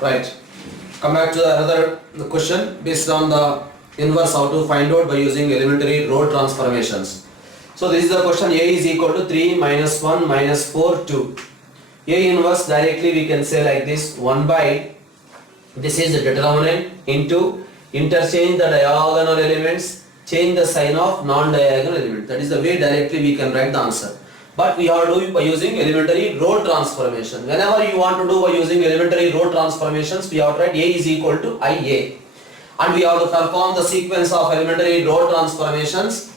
Right. Come back to another question based on the inverse how to find out by using elementary row transformations. So this is the question. A is equal to 3 minus 1 minus 4 2. A inverse directly we can say like this, 1 by, this is the determinant into, interchange the diagonal elements, change the sign of non-diagonal element. That is the way directly we can write the answer. But we have to do by using elementary row transformation. Whenever you want to do by using elementary row transformations, we have to write A is equal to IA. And we have to perform the sequence of elementary row transformations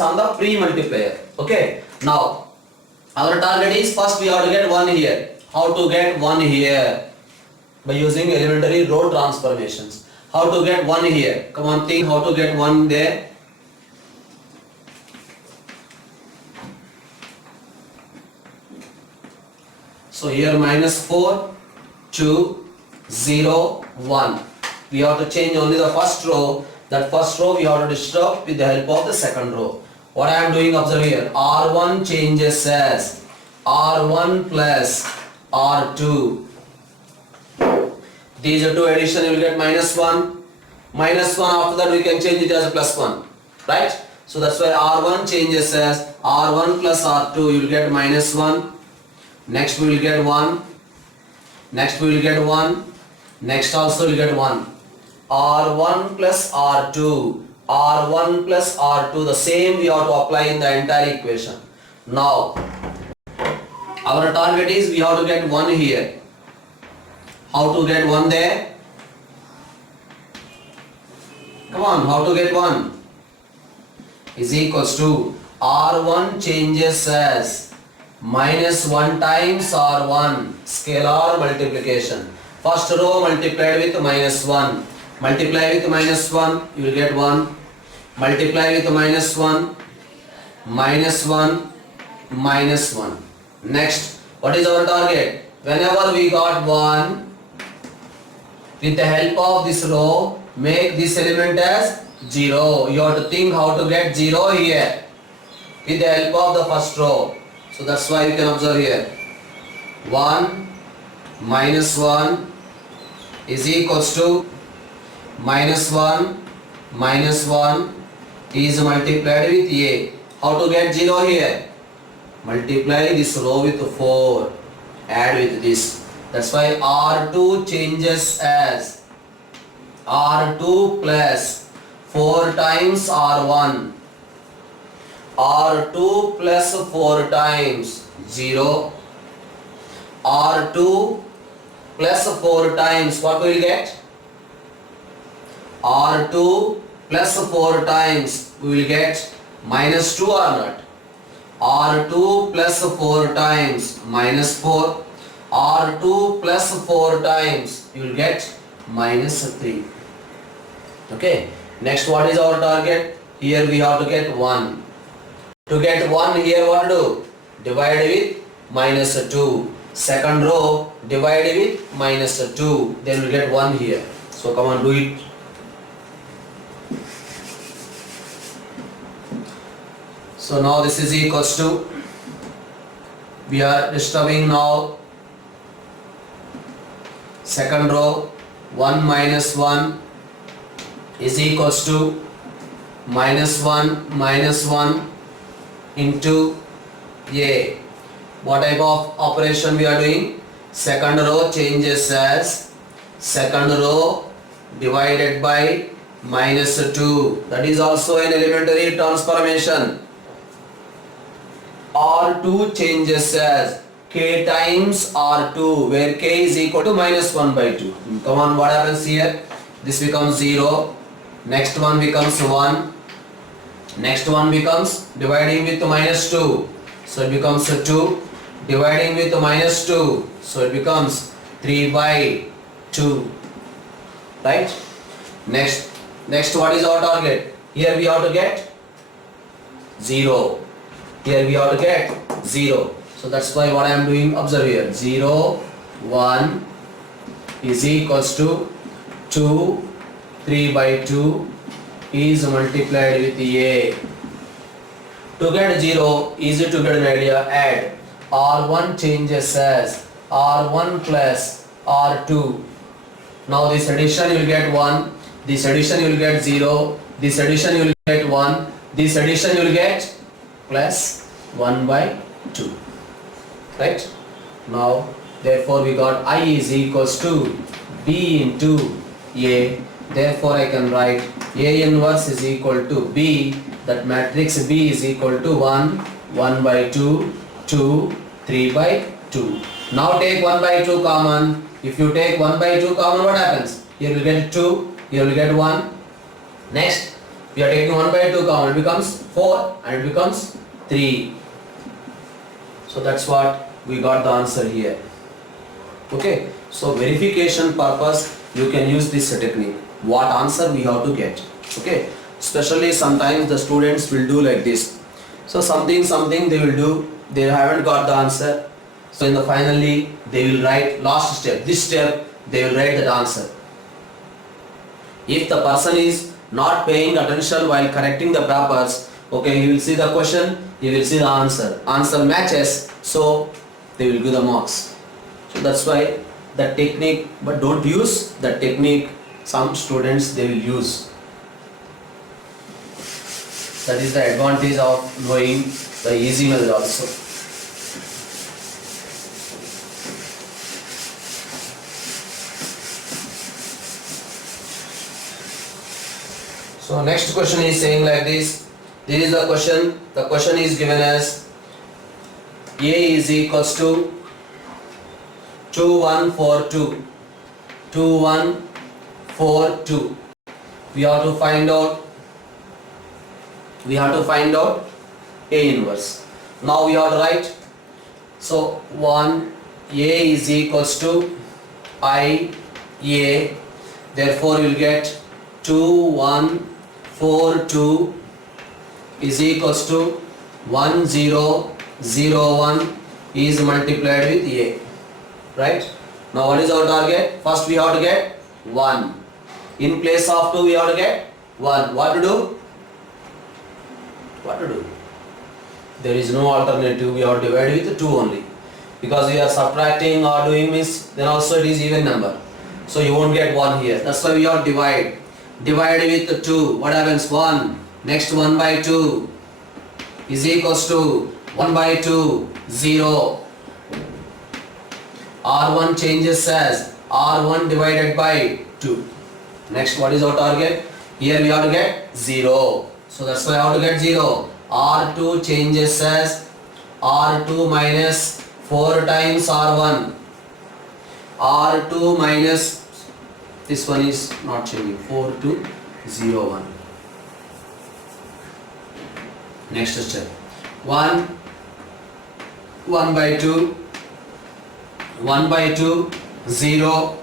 on the pre-multiplier. Okay. Now, our target is first we have to get 1 here. How to get 1 here? By using elementary row transformations. How to get 1 here? Come on, think how to get 1 there. So here minus 4, 2, 0, 1. We have to change only the first row. That first row we have to disturb with the help of the second row. What I am doing, observe here. R1 changes as R1 plus R2. These are two addition, you will get minus 1. Minus 1, after that we can change it as a plus 1. Right? So that's why R1 changes as R1 plus R2. You will get minus 1. Next we will get 1. Next we will get 1. Next also we will get 1. R1 plus R2. R1 plus R2. The same we have to apply in the entire equation. Now, our target is we have to get 1 here. How to get 1 there? Come on, how to get 1? Is equals to R1 changes as minus 1 times R1, scalar multiplication. First row multiplied with minus 1. Multiply with minus 1, you will get 1. Multiply with minus 1, minus 1, minus 1. Next, what is our target? Whenever we got 1, with the help of this row, make this element as 0. You have to think how to get 0 here with the help of the first row. So that's why you can observe here. 1 minus 1 is equals to minus 1 is multiplied with A. How to get 0 here? Multiply this row with 4. Add with this. That's why R2 changes as R2 plus 4 times R1. R2 plus 4 times 0. R2 plus 4 times what we will get? R2 plus 4 times we will get minus 2 or not? R2 plus 4 times minus 4. R2 plus 4 times you will get minus 3. Okay. Next, what is our target? Here we have to get 1. To get 1 here, what to do? Divide with minus 2. Second row, divide with minus 2. Then we get 1 here. So come on, do it. So now this is equals to, we are disturbing now second row, 1 minus 1 is equals to minus 1 into A. What type of operation we are doing? Second row changes as second row divided by minus 2. That is also an elementary transformation. R2 changes as K times R2, where K is equal to minus 1 by 2. Come on, what happens here? This becomes 0. Next one becomes 1. Next one becomes dividing with minus 2. So it becomes 2. Dividing with minus 2. So it becomes 3 by 2. Right? Next what is our target? Here we have to get 0. Here we have to get 0. So that's why what I am doing, observe here. 0, 1 is equals to 2, 3 by 2 is multiplied with A. To get 0, easy to get an idea, add. R1 changes as R1 plus R2. Now this addition you will get 1, this addition you will get 0, this addition you will get 1, this addition you will get plus 1 by 2. Right? Now therefore we got I is equals to B into A. Therefore I can write A inverse is equal to B. That matrix B is equal to 1, 1 by 2, 2, 3 by 2. Now take 1 by 2 common. If you take 1 by 2 common, what happens? Here you will get 2, here you will get 1. Next, we are taking 1 by 2 common. It becomes 4 and it becomes 3. So that's what we got the answer here. Okay. So verification purpose, you can use this technique. What answer we have to get. Okay. Especially sometimes the students will do like this. So something they will do. They haven't got the answer. So in the finally they will write last step. This step they will write that answer. If the person is not paying attention while correcting the papers, okay, he will see the question, he will see the answer. Answer matches, so they will give the marks. So that's why the technique, but don't use the technique. Some students they will use. That is the advantage of knowing the easy method also. So next question is saying like this. This is the question. The question is given as A is equals to 2, 1, 4, 2. 2, 1, 4, 2. We have to find out A inverse. Now we have to write. So 1 A is equals to I A. Therefore you will get 2, 1, 4, 2 is equals to 1, 0, 0, 1 is multiplied with A. Right? Now what is our target? First we have to get 1. In place of 2 we have to get 1. What to do? What to do? There is no alternative. We have to divide with 2 only. Because we are subtracting or doing means, then also it is even number. So you won't get 1 here. That's why we have to divide. Divide with 2. What happens? 1. Next 1 by 2 is equals to 1 by 2, 0. R1 changes as R1 divided by 2. Next, what is our target? Here we have to get 0. So that's why I have to get 0. R2 changes as R2 minus 4 times R1. R2 minus, this one is not changing, 4 to 0, 1. Next step. 1 by 2, 1 by 2, 0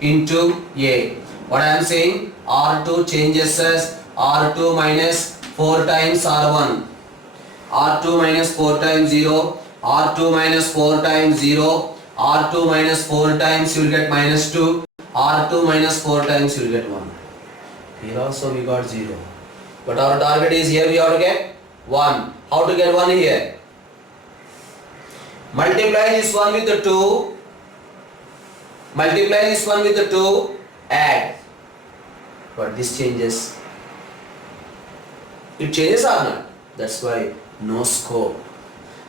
into A. What I am saying? R2 changes as R2 minus 4 times R1. R2 minus 4 times 0. R2 minus 4 times 0. R2 minus 4 times you will get minus 2. R2 minus 4 times you will get 1. Here also we got 0. But our target is here we have to get 1. How to get 1 here? Multiply this one with the 2. Multiply this one with the 2. Add. But this changes. It changes or not? That's why no scope.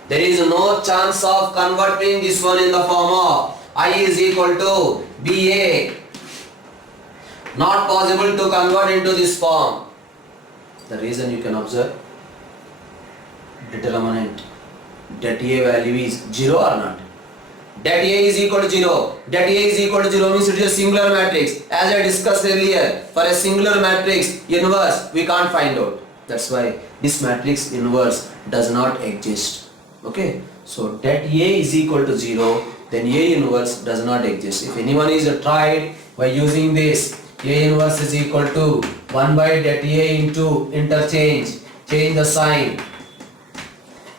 There is no chance of converting this one in the form of I is equal to BA. Not possible to convert into this form. The reason you can observe, determinant, that A value is 0 or not. That A is equal to 0. That A is equal to 0 means it is a singular matrix. As I discussed earlier, for a singular matrix inverse we can't find out. That's why this matrix inverse does not exist. Okay. So that A is equal to 0, then A inverse does not exist. If anyone is tried by using this, A inverse is equal to 1 by that A into interchange, change the sign.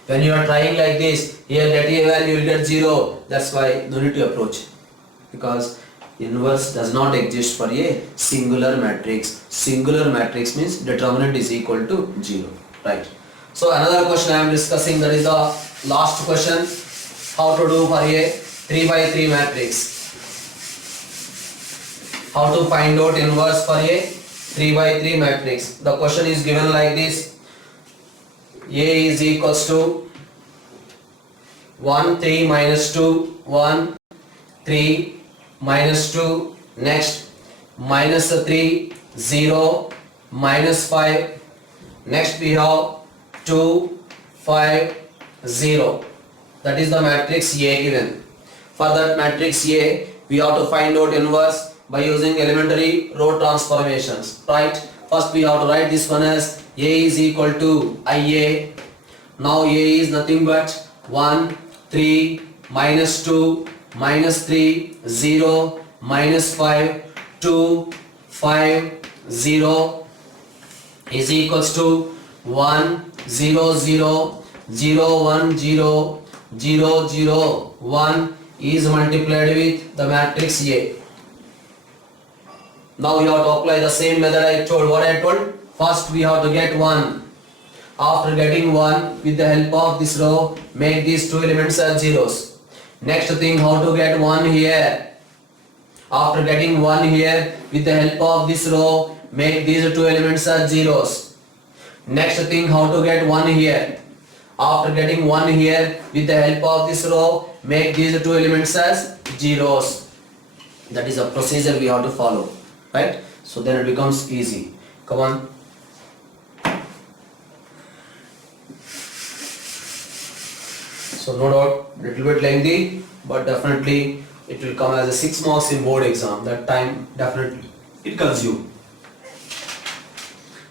When you are trying like this, here that A value will get 0. That's why no need to approach. Because inverse does not exist for a singular matrix. Singular matrix means determinant is equal to 0. Right. So another question I am discussing, that is the last question. How to do for a 3 by 3 matrix. How to find out inverse for a 3 by 3 matrix? The question is given like this. A is equals to 1 3 minus 2 1 3 minus 2, next minus 3 0 minus 5, next we have 2 5 0. That is the matrix A given. For that matrix A, we have to find out inverse by using elementary row transformations, right? First we have to write this one as A is equal to IA. Now A is nothing but 1 3 minus 2 minus 3 0 minus 5 2 5 0 is equals to 1 0 0 0 1 0 0 0 1 is multiplied with the matrix A. Now we have to apply the same method I told. What I told? First we have to get 1. After getting 1, with the help of this row, make these two elements as zeros. Next thing, how to get 1 here. After getting 1 here, with the help of this row, make these two elements as zeros. Next thing, how to get 1 here. After getting 1 here, with the help of this row, make these two elements as zeros. That is a procedure we have to follow, right? So then it becomes easy. Come on. So no doubt, little bit lengthy, but definitely it will come as a 6 marks in board exam. That time definitely it consume.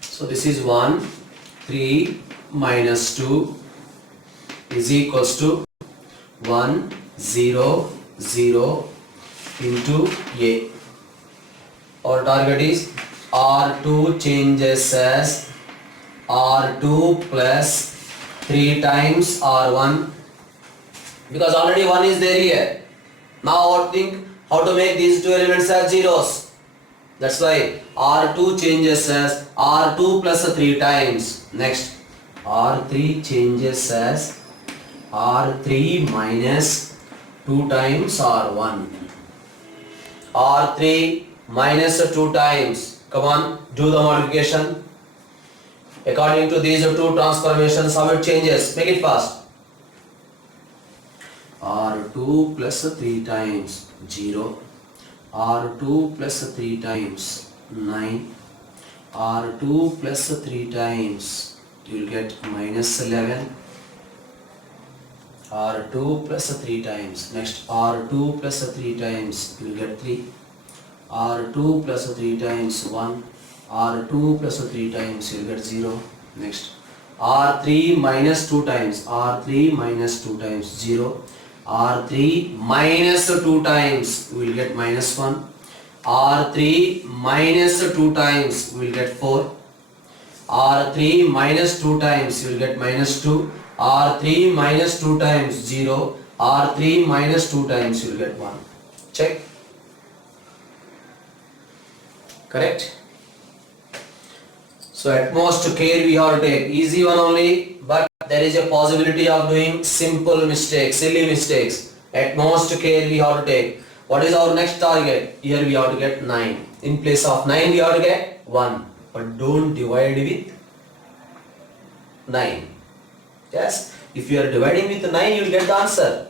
So this is 1 3 minus 2 is equals to 1 0 0 into A. Our target is R2 changes as R2 plus 3 times R1, because already 1 is there here. Now think how to make these two elements as zeros. That's why R2 changes as R2 plus 3 times. Next, R3 changes as R3 minus 2 times R1. R3 minus 2 times. Come on, do the modification. According to these two transformations, how it changes? Make it fast. R2 plus 3 times 0, R2 plus 3 times 9, R2 plus 3 times you will get minus 11, R2 plus 3 times, next R2 plus 3 times you will get 3, R2 plus 3 times 1, R2 plus 3 times you will get 0, next R3 minus 2 times, R3 minus 2 times 0, R3 minus 2 times we will get minus 1, R3 minus 2 times we will get 4, R3 minus 2 times you will get minus 2, R3 minus 2 times 0, R3 minus 2 times you will get 1. Check. Correct? So at most care we have to take easy one only, but there is a possibility of doing simple mistakes, silly mistakes. At most care we have to take. What is our next target? Here we have to get 9. In place of 9 we have to get 1. But don't divide with 9. Yes, if you are dividing with 9 you will get the answer.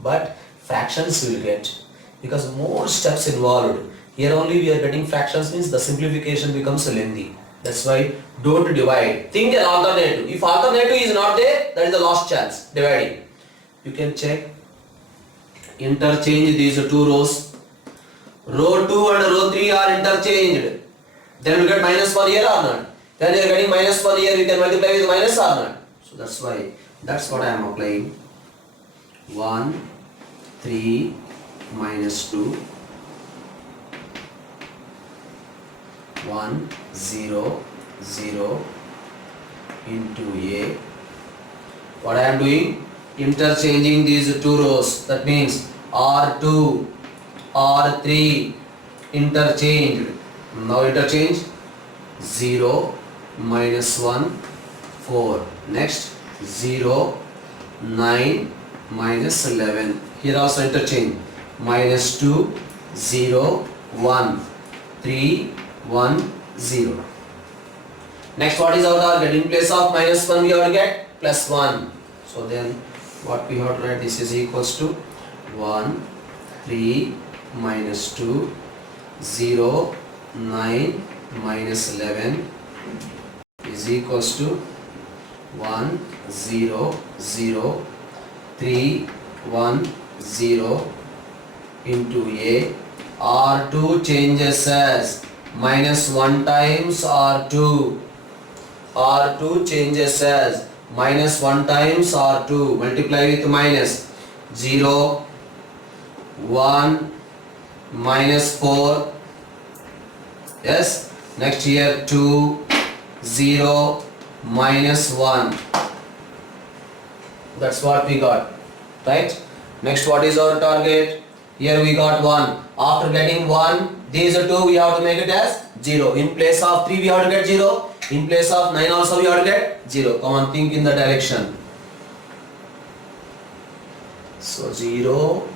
But fractions you will get, because more steps involved. Here only we are getting fractions, means the simplification becomes lengthy. That's why don't divide. Think an alternative. If alternative is not there, that is the last chance, dividing. You can check. Interchange these two rows. Row 2 and row 3 are interchanged. Then we get minus 1 here or not? Then you are getting minus 1 here, we can multiply with minus or not? So that's why, that's what I am applying. 1, 3, minus 2. 1 0 0 into A. What I am doing? Interchanging these two rows. That means R2 R3 interchanged. Now interchange. 0 minus 1 4. Next 0 9 minus 11 Here also interchange. Minus 2, 0, 1, 3, 1, 0. Next, what is our target? In place of minus 1, we have to get plus 1. So then, what we have to write? This is equals to 1, 3, minus 2, 0, 9, minus 11 is equals to 1, 0, 0, 3, 1, 0 into A. R2 changes as minus 1 times R2. R2 changes as minus 1 times R2. Multiply with minus 0, 1, minus 4. Yes. Next here 2, 0, minus 1. That's what we got. Right? Next, what is our target? Here we got 1. After getting 1, these are 2, we have to make it as 0. In place of 3, we have to get 0. In place of 9 also, we have to get 0. Come on, think in the direction. So 0,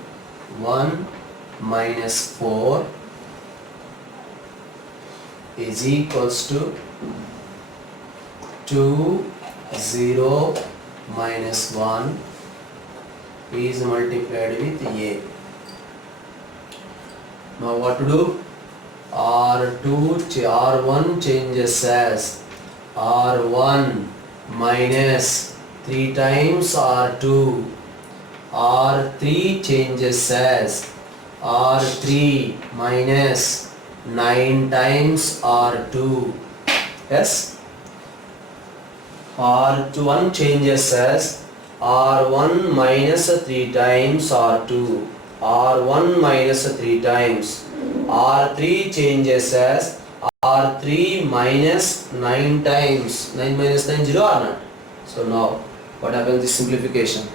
1, minus 4 is equals to 2, 0, minus 1 is multiplied with A. Now what to do? R1 changes as R1 minus 3 times R2. R3 changes as R3 minus 9 times R2. Yes? R1 changes as R1 minus 3 times R2. R1 minus 3 times. R3 changes as R3 minus 9 times. 9 minus 9, 0 or not? So now, what happens is simplification.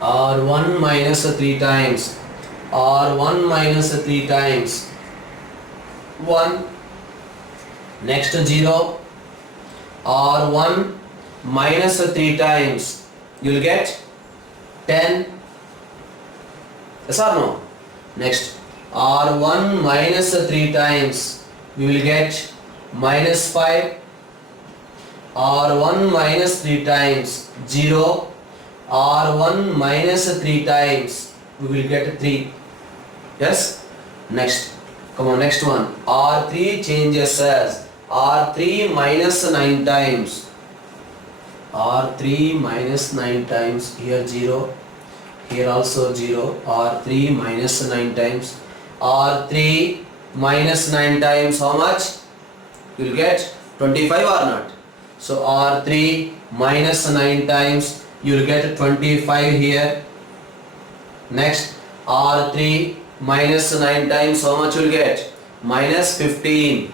R1 minus 3 times. R1 minus 3 times 1. Next 0. R1 minus 3 times. You will get 10. Yes or no? Next, R1 minus 3 times. We will get minus 5. R1 minus 3 times 0. R1 minus 3 times. We will get 3. Yes? Next. Come on, next one. R3 changes as R3 minus 9 times. R3 minus 9 times. Here 0. Here also 0. R3 minus 9 times. R3 minus 9 times how much? You will get 25 or not? So R3 minus 9 times you will get 25 here. Next, R3 minus 9 times how much you will get? Minus 15.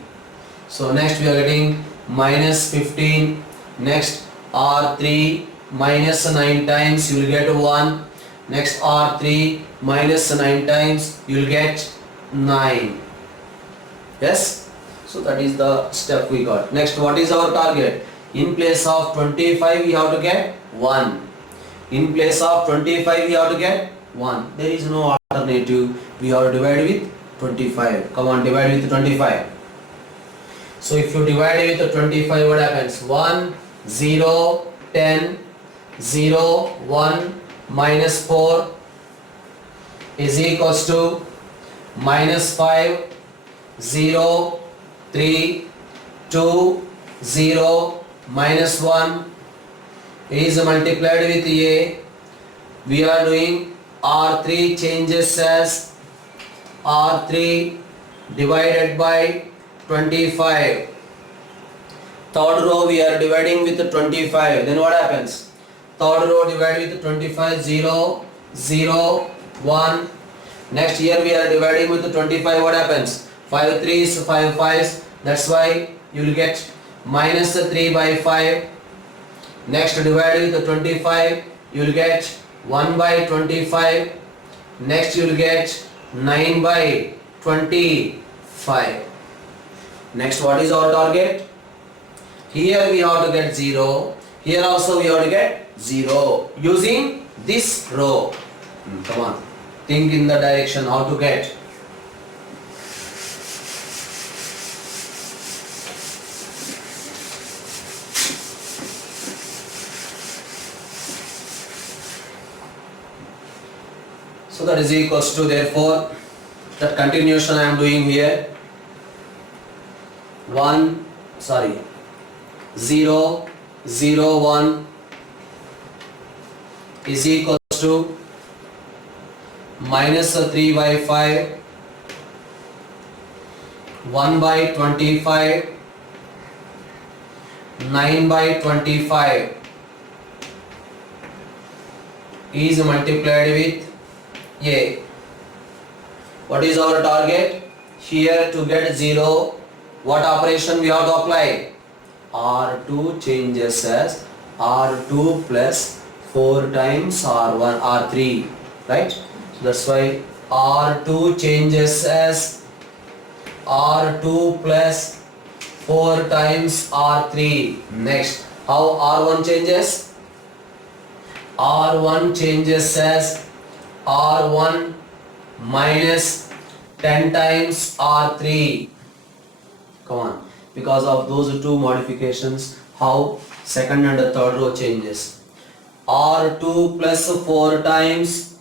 So next we are getting minus 15. Next, R3 minus 9 times you will get 1. Next, R3 minus 9 times you will get 9. Yes? So that is the step we got. Next, what is our target? In place of 25 we have to get 1. In place of 25 we have to get 1. There is no alternative. We have to divide with 25. Come on, divide with 25. So if you divide with 25, what happens? 1, 0, 10, 0, 1, minus 4 is equals to minus 5, 0, 3, 2, 0, minus 1 is multiplied with A. We are doing R3 changes as R3 divided by 25. Third row we are dividing with 25. Then what happens? Third row divided with 25. 0, 0, 1. Next here we are dividing with 25. What happens? 5 3s, 5 5s. That's why you will get minus 3 by 5. Next, divide with 25. You will get 1 by 25. Next you will get 9 by 25. Next, what is our target? Here we have to get 0. Here also we have to get 0 using this row. Come on, think in the direction how to get. So that is equals to, therefore, that continuation I am doing here. 0, 0, 1 is equals to minus 3 by 5, 1 by 25, 9 by 25 is multiplied with A. What is our target? Here to get 0, what operation we have to apply? R2 changes as R2 plus 4 times R1, R3, right? So that's why R2 changes as R2 plus 4 times R3. Next, how R1 changes? R1 changes as R1 minus 10 times R3. Come on, because of those two modifications, how second and the third row changes. R2 plus 4 times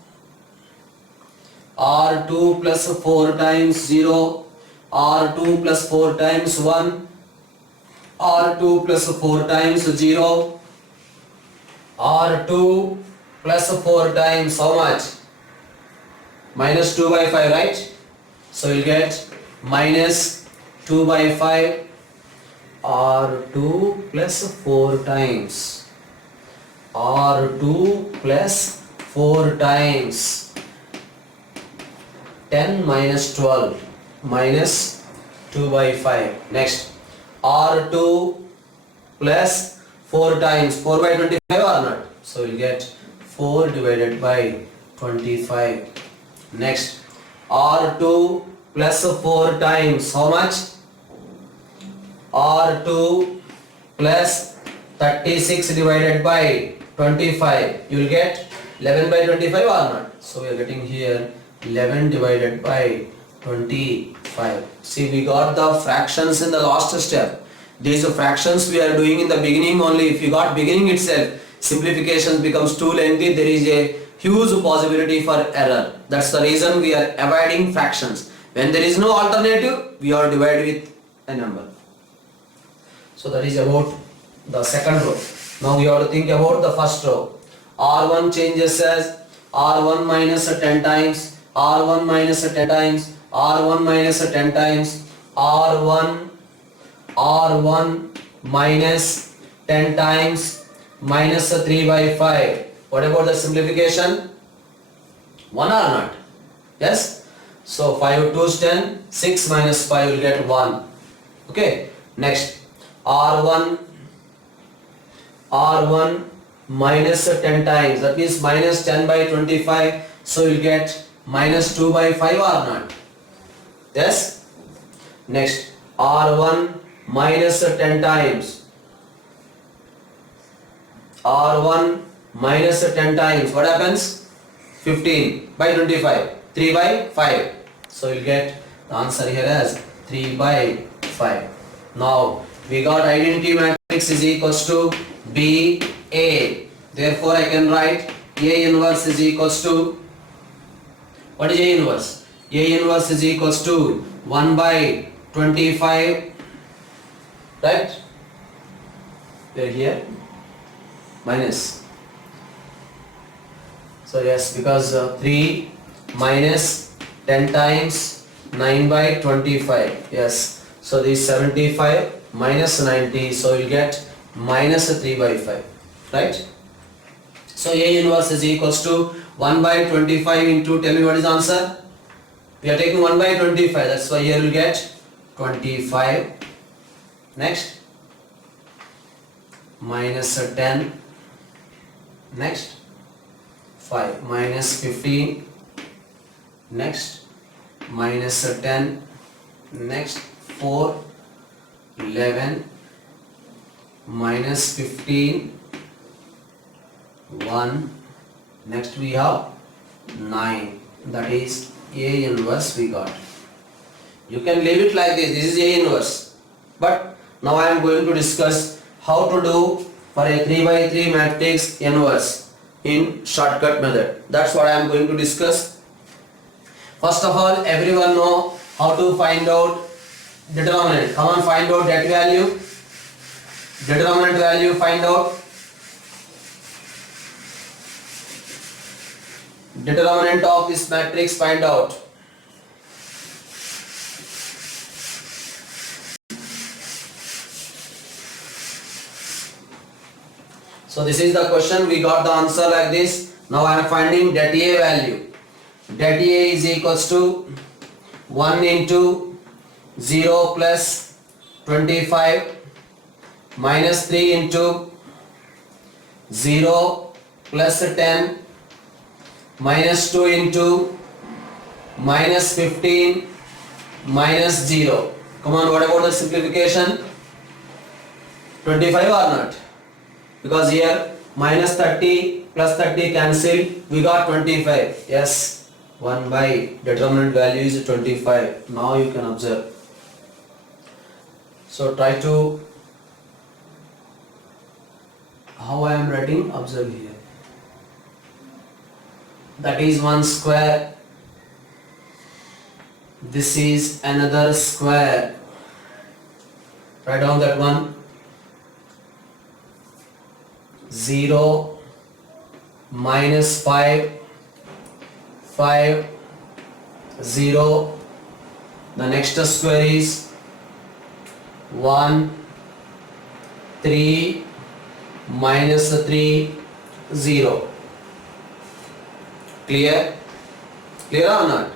R2 plus 4 times 0, R2 plus 4 times 1, R2 plus 4 times 0, R2 plus 4 times how much? Minus 2 by 5, right? So you'll get minus 2 by 5 R2 plus 4 times R2 plus 4 times 10 minus 12 minus 2 by 5. Next, R2 plus 4 times 4 by 25 or not? So you'll get 4 divided by 25. Next, R2 plus 4 times how much? R2 plus 36 divided by 25. You will get 11 by 25 or not? So we are getting here 11 divided by 25. See, we got the fractions in the last step. These are fractions we are doing in the beginning only. If you got beginning itself, simplification becomes too lengthy. There is a huge possibility for error. That's the reason we are avoiding fractions. When there is no alternative, we are divided with a number. So that is about the second row. Now we have to think about the first row. R1 changes as R1 minus 10 times, R1 minus 10 times, R1 minus 10 times, R1 minus 10 times minus 3 by 5. What about the simplification? 1 or not? Yes? So 5 2 is 10, 6 minus 5 will get 1. Okay. Next, R1 minus 10 times, that means minus 10 by 25. So you'll get minus 2 by 5 or not? Yes? Next, R1 minus 10 times, R1 minus 10 times, what happens? 15 by 25, 3 by 5. So you'll get the answer here as 3 by 5. Now we got identity matrix is equals to B A. Therefore I can write A inverse is equals to, what is A inverse? A inverse is equals to 1 by 25, right? We are here minus. So yes, because 3 minus 10 times 9 by 25. Yes. So this 75 minus 90. So you'll get minus 3 by 5. Right? So A inverse is equals to 1 by 25 into, tell me what is the answer? We are taking 1 by 25. That's why here you'll get 25. Next. Minus 10. Next. 5 minus 15. Next. Minus 10. Next. 4. 11. Minus 15. 1. Next we have 9. That is A inverse we got. You can leave it like this. This is A inverse. But now I am going to discuss how to do for a 3 by 3 matrix inverse in shortcut method. That's what I am going to discuss. First of all, everyone know how to find out determinant. Come on, find out that value. Determinant value, find out. Determinant of this matrix, find out. So this is the question. We got the answer like this. Now I am finding that A value. That A is equals to 1 into 0 plus 25 minus 3 into 0 plus 10 minus 2 into minus 15 minus 0. Come on, what about the simplification? 25 or not? Because here minus 30 plus 30 cancel, we got 25. Yes, 1 by determinant value is 25. Now you can observe. So try to, how I am writing, observe here. That is 1 square. This is another square. Write down that one. 0 minus 5 5 0. The next square is 1 3 minus 3 0. Clear? Clear or not?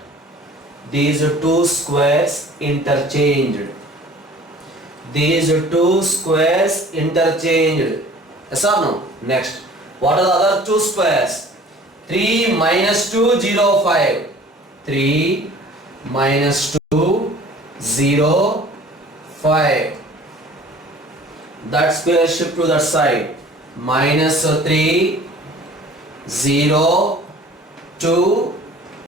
These two squares interchanged. These two squares interchanged. Yes or no? Next. What are the other two squares? 3 minus 2, 0, 5. 3 minus 2, 0, 5. That square shift to that side. Minus 3, 0, 2,